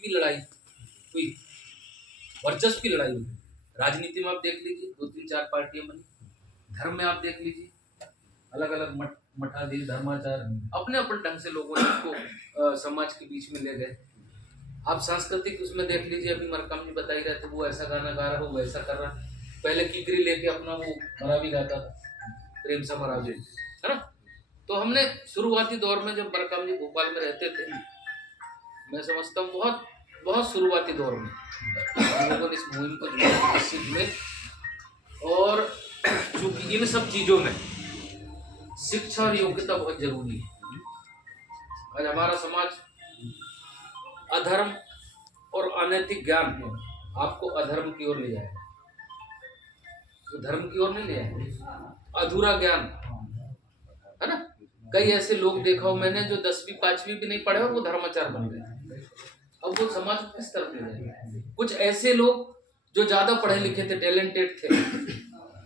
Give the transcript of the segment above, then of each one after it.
की भी लड़ाई हुई, वर्चस्व की लड़ाई हुई। राजनीति में आप देख लीजिए 2-3-4 पार्टियां बनी, धर्म में आप देख लीजिए अलग अलग मठाधीश धर्माचार अपने अपने ढंग से लोगों ने उसको समाज के बीच में ले गए। आप सांस्कृतिक उसमें देख लीजिए, अभी मरकाम जी बता ही रहे थे, वो ऐसा गाना गा रहा है, वो वैसा कर रहा है। पहले किकरी लेके अपना वो मरावी गाता था, प्रेम सा मरावी, है ना। तो हमने शुरुआती दौर में जब मरकाम जी भोपाल में रहते थे, मैं समझता हूँ बहुत बहुत शुरुआती दौर में हम लोगों ने इस मुहिम को जोड़ा में, और चूंकि इन सब चीजों में शिक्षा और योग्यता बहुत जरूरी है। आज हमारा समाज अधर्म और अनैतिक ज्ञान आपको अधर्म की ओर ले जाएगा, तो धर्म की ओर नहीं ले जाएगा। अधूरा ज्ञान, है ना। कई ऐसे लोग देखा हो मैंने जो 10वीं 5वीं भी नहीं पढ़े हो, वो धर्माचार बन गए। अब वो समाज को किस तरफ ले जाएगा। कुछ ऐसे लोग जो ज्यादा पढ़े लिखे थे, टैलेंटेड थे,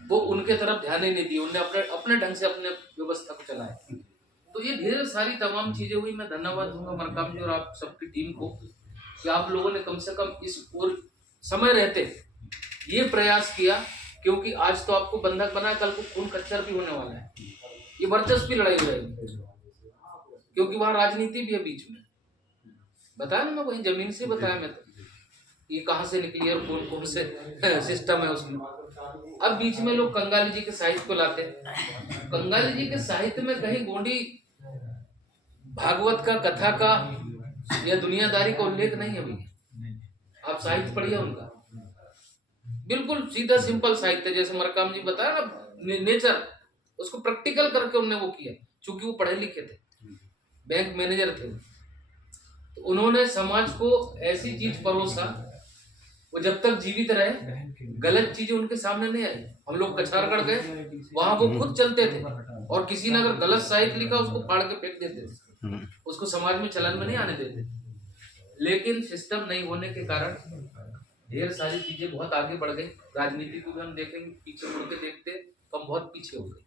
वो उनके तरफ ध्यान ही नहीं दिया, उन्हें अपने अपने ढंग से अपने व्यवस्था को चलाया। तो ये ढेर सारी तमाम चीजें हुई। मैं धन्यवाद दूंगा मरकाम जी और आप सबकी टीम को कि आप लोगों ने कम से कम इस और समय रहते ये प्रयास किया, क्योंकि आज तो आपको बंधक बना, कल को खून खच्चर भी होने वाला है। ये वर्चस्व की लड़ाई हो रहेगी, क्योंकि वहां राजनीति भी है बीच में। बताया ना, मैं वही जमीन से बताया मैं, तो ये कहाँ से निकली और कौन कौन से सिस्टम है उसमें। अब बीच में लोग कंगाली जी के साहित्य को लाते। कंगाली जी के साहित्य में कहीं गोंडी भागवत का, कथा का या दुनियादारी का उल्लेख नहीं है भैया। आप साहित्य पढ़िए उनका, बिल्कुल सीधा सिंपल साहित्य, जैसे मरकाम जी बताया ना, नेचर, उसको प्रैक्टिकल करके उन्होंने वो किया। चूंकि वो पढ़े लिखे थे, बैंक मैनेजर थे, तो उन्होंने समाज को ऐसी चीज परोसा, वो जब तक जीवित रहे गलत चीजें उनके सामने नहीं आई। हम लोग कछारगढ़ गए, वहां वो खुद चलते थे, और किसी ने अगर गलत साहित्य लिखा उसको फाड़ के फेंक देते थे, उसको समाज में चलन में नहीं आने देते। लेकिन सिस्टम नहीं होने के कारण ढेर सारी चीजें बहुत आगे बढ़ गई। राजनीति को भी हम देखेंगे, पीछे मुड़ के देखते तो हम बहुत पीछे हो गए।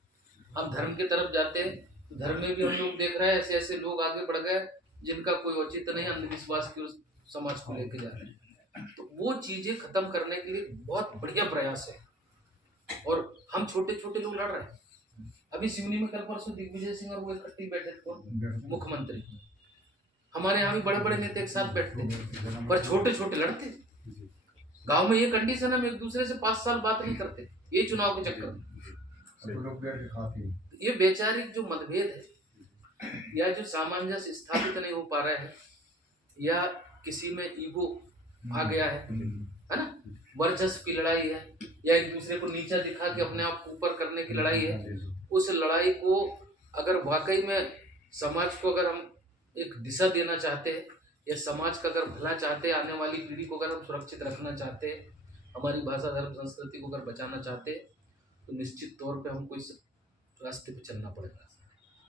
हम धर्म की तरफ जाते हैं, धर्म में भी हम लोग देख रहे हैं ऐसे ऐसे लोग आगे बढ़ गए जिनका कोई औचित्य नहीं, अंधविश्वास की उस समाज को लेके जा रहे हैं। तो वो चीजें खत्म करने के लिए बहुत बढ़िया प्रयास है, और हम छोटे छोटे लोग लड़ रहे हैं। अभी सिवनी में कल परसों दिग्विजय सिंह और वो इकट्ठी बैठे थे, कौन, मुख्यमंत्री। हमारे यहाँ भी बड़े बड़े नेता एक साथ बैठते, पर छोटे छोटे लड़ते। गांव में ये कंडीशन है, हम एक दूसरे से 5 साल बात नहीं करते, ये चुनाव के चक्कर में। ये वैचारिक जो मतभेद है, या जो सामंजस्य स्थापित नहीं हो पा रहा है, या किसी में ईगो आ गया है ना, वर्चस्व की लड़ाई है, या एक दूसरे को नीचा दिखा के अपने आप को ऊपर करने की लड़ाई है। उस लड़ाई को अगर वाकई में समाज को अगर हम एक दिशा देना चाहते हैं, या समाज का अगर भला चाहते हैं, आने वाली पीढ़ी को अगर हम सुरक्षित रखना चाहते हैं, हमारी भाषा धर्म संस्कृति को अगर बचाना चाहते हैं, तो निश्चित तौर पे हमको इस रास्ते पे चलना पड़ेगा।